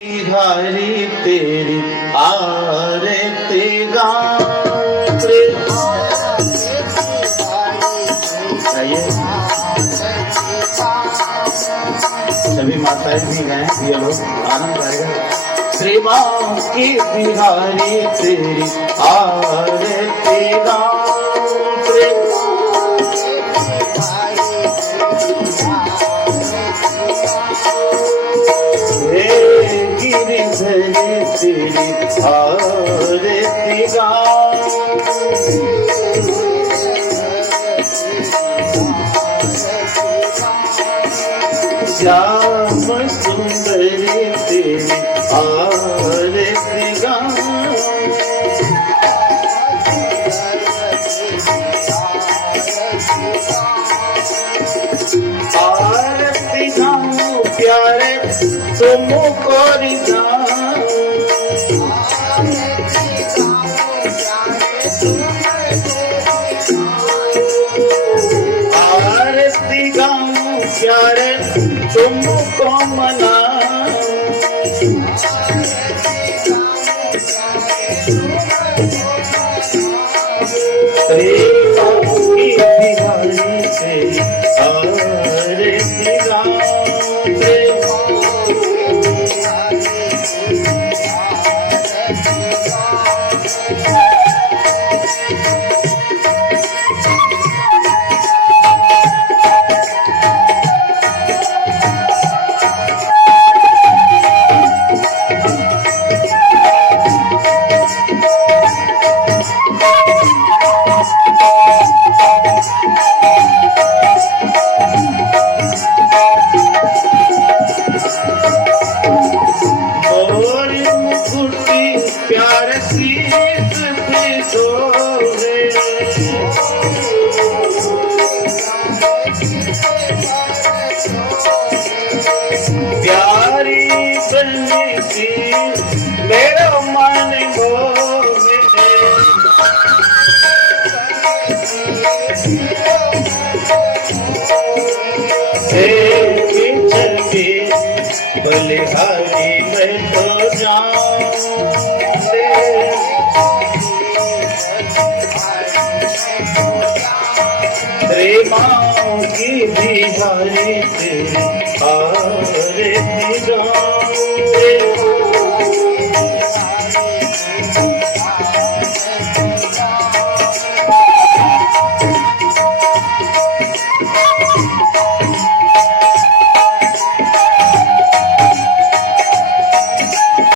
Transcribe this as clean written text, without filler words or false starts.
हरी तेरी आरती गाऊं सभी माताएं भी गए ये लोग आनंद आएगा। श्री माँ की बिहारी तेरी आरती गाऊं तेरी आरती गाऊं श्याम सुंदरी तेरी आरती गाऊं आरती गाऊं प्यारे तुमको रिझाऊं आरती गाऊं प्यारे तुमको मनाऊं की बिहारी से आरती गाऊं प्यार शीश पे सोहे प्यारी बनी थी मेरा मन मोहे चलती बलिहारी मैं तो जाऊं रे माँ की बिहारी तेरी आरती गाऊं